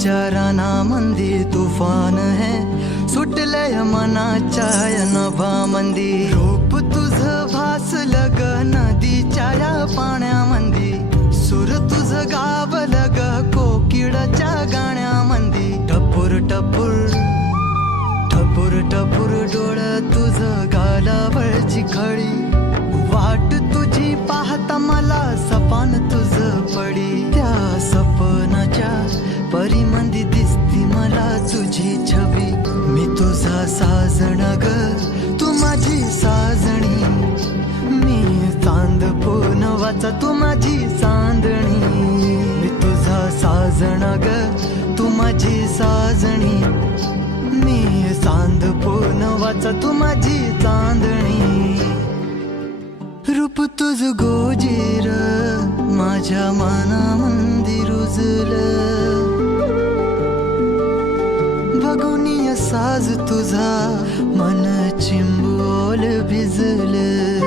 विचारांमध्ये तुफान है, सुटलय मनाच्या या नभामंदी. रूप तुझं भासलं ग नदीच्या या पाण्यामंदी, सूर तुझं गावलं ग कोकिळाच्या गाण्यामंदी. टपूर टपूर टपूर टपूर डोळं तुझं गालावरची खळी, वाट तुझी पाहता मला सपान तुझं पडी. त्या सपनाच्या परीमंदी दिसती मला तुझी छवी. मी तुझा साजण ग तू माझी साजणी, मी चांद पूनवाचा तू माझी चांदणी. मी तुझा साजण ग तू माझी साजणी, मी चांद पूनवाचा तू माझी चांदणी. रूप तुझ गोजीर माझ्या मनामंदी रुजलं, बघून साज तुझा मन चिंबोल भिजलं.